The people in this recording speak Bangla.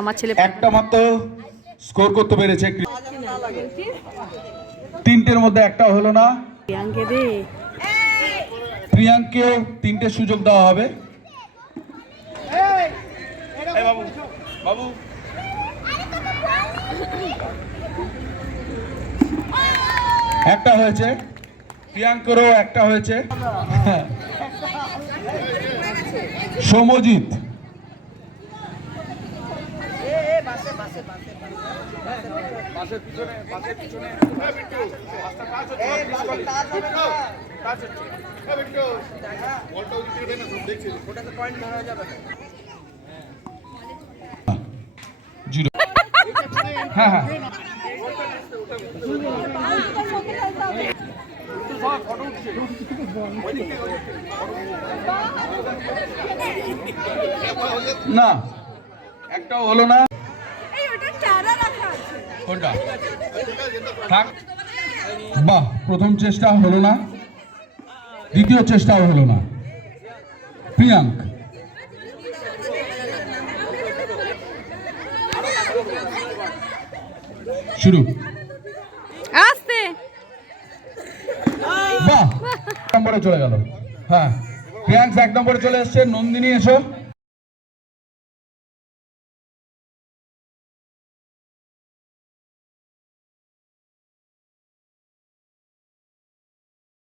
আমার ছেলে একটা মাত্র স্কোর করতে পেরেছে, তিনটের মধ্যে একটা হলো না। প্রিয়াঙ্ককেও তিনটে সুযোগ দেওয়া হবে। একটা হয়েছে, প্রিয়াঙ্কেরও একটা হয়েছে। সৌম্যজিৎ হ্যাঁ হ্যাঁ না, একটাও হলো না। কোনটা থাক, বাহ, প্রথম চেষ্টা হলো না, দ্বিতীয় চেষ্টাও হলো না। প্রিয়াঙ্ক শুরু, আস্তে, বাহ, নম্বরে চলে গেল। হ্যাঁ, প্রিয়াঙ্ক 1 নম্বরে চলে এসছে। নন্দিনী এসো।